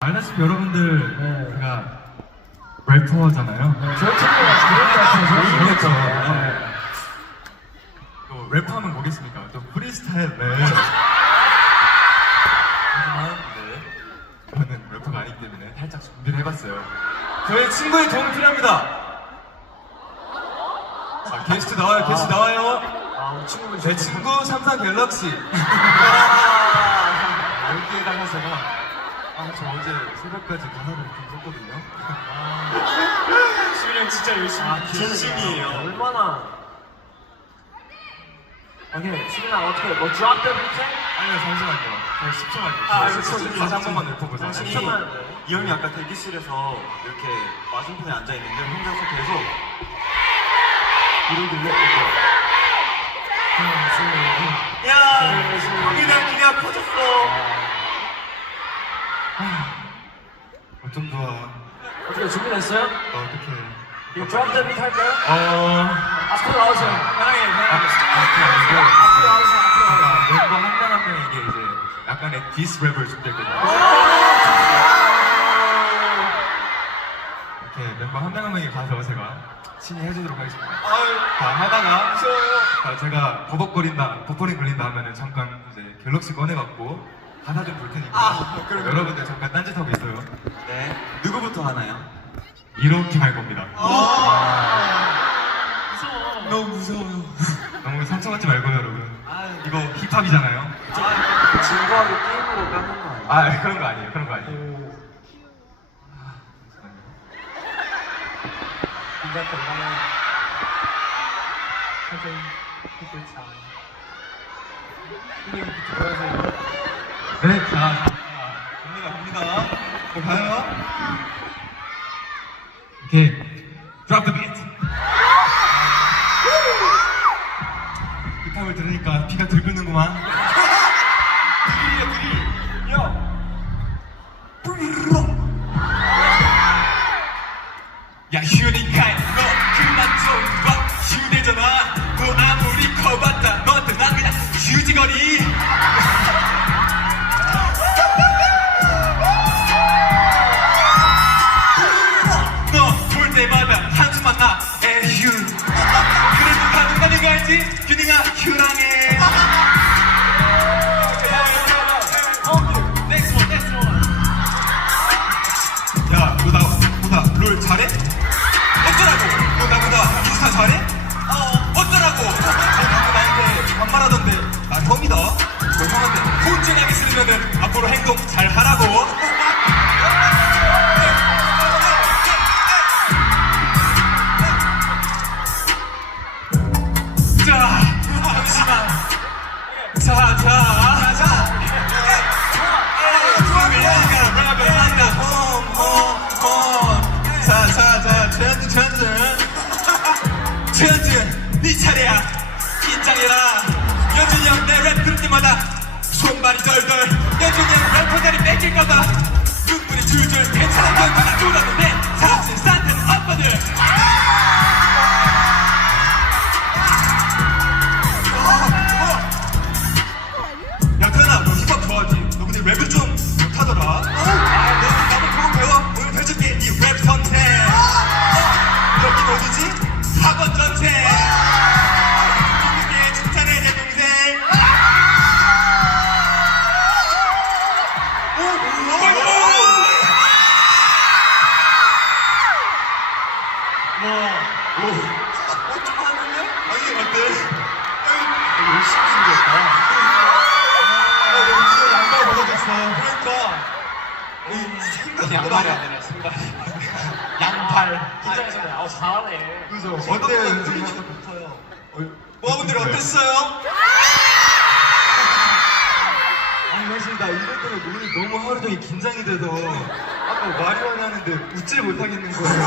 알다시피 여러분들 네. 제가 래퍼잖아요. 친구가 것 같아요. 그렇죠. 네. 또 래퍼하면 뭐겠습니까? 또 프리스타일 랩. 하지만 네, 저는 래퍼가 아니기 때문에 살짝 준비를 해봤어요. 저희 친구의 도움이 필요합니다. 아, 게스트 나와요, 게스트 나와요. 아, 우리 친구분 제 친구 삼성 갤럭시. 여기에다가 제가 아, 저 어제 새벽까지 가사를 좀 썼거든요. 수빈이 형 진짜 열심히 아, 진심이에요. 얼마나. 오케이, 수빈아, 어떻게, 뭐, drop beat? 아니요, 잠시만요. 저 10초만요. 아, 저 10초, 10초 다시 한 번만 읊어보세요. 아, 10초. 10초만. 이 형이 아까 대기실에서 이렇게 맞은편에 앉아 있는데 혼자서 계속 이러길래 이렇게 야 형이 날 기가 커졌어. 어쩜 좋아. 어떻게 준비됐어요? 어, 어떡해. 이거 drop the beat 할까요? 어, 앞으로 나오세요. 편하게 아, 편하게. 아니고. 앞으로 나오세요, 앞으로 나오세요. 아, 멤버 한명 한 명에게 이제 약간의 디스 랩을 준비했거든요. 이렇게 멤버 한 명 한 명이 가서 제가 친히 해주도록 하겠습니다. 아유 자, 하다가. 자, 제가 버벅거린다, 버퍼링 걸린다 하면은 잠깐 이제 갤럭시 꺼내갖고 가사 좀볼 테니까 아, 그래, 그래. 여러분들 잠깐 딴짓하고 있어요. 네 누구부터 하나요? 이렇게 할 겁니다. 무서워. 너무 무서워요. 너무 상처받지 말고요, 여러분. 아유. 이거 힙합이잖아요. 진거하고 게임으로 까는 거 아니야? 아, 그런 거 아니에요. 그런 거 아니에요. 긴장 건강한 사진 피플 차. 이름부터 보여주세요. 네, 자, 자, 갑니다, 갑니다. 또 가요. 오케이, drop the beat. 힙합을 들으니까 피가 들끓는구만. 드릴이야, 드릴. 야. 야, 휴니까 너 그만 좀 봐. 휴대전화. 너 아무리 커봤다. 너한테 난 그냥 휴지거리. 잘해? 어쩌라고? 너 나보다 인스타 잘해? 어, 어쩌라고? 너 나한테 반말하던데 나 형이다 너 형한테 혼쭐나게 쓰려면은 앞으로 행동 잘 하라고 네 차례야. 긴장해라. 연준이 형 내 랩 들을 때마다 손발이 덜덜. 연준이 형 래퍼 자리 뺏길 거다. 열심히 생겼다. 어, 양말 벗어졌어. 그러니까. 양말이 아니라 신발이. 양팔. 긴장했어요. 아, 잘하네. 그죠? 어때요? 붙어요. 모아분들 어땠어요? 아니 사실 나 이럴 때문에 눈이 너무 하루 종일 긴장이 돼서 아까 말이 하는데 웃질 못하겠는 거예요.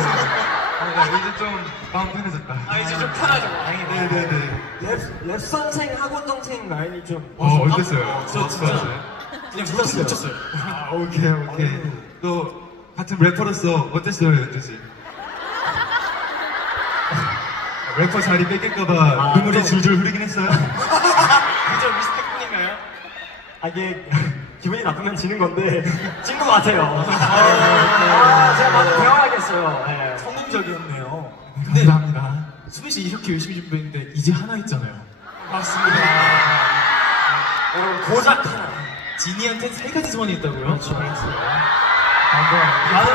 아, 나 이제 좀 마음 편해졌다. 아 이제 좀 편하죠. 네네네. 랩, 랩 선생, 학원 동생 라인이 좀. 어, 어땠어요? 저 진짜? 그냥 붙었어요. 붙였어요. 아, 오케이, 오케이. 또, 같은 래퍼로서 어땠어요, 연주 씨? 래퍼 자리 뺏길까봐 아, 눈물이 좀- 줄줄 흐르긴 했어요. 그저 미스테크인가요? 아, 이게 기분이 나쁘면 지는 건데 진 것 같아요. 아, 제가 많이 배워야겠어요. 네. 성공적이었네요. 근데 감사합니다. 수빈 씨 이렇게 열심히 준비했는데 이제 하나 있잖아요. 맞습니다. 여러분 고작 하나. 지니한테 세 가지 소원이 있다고요? 그렇죠. 그렇죠. 한번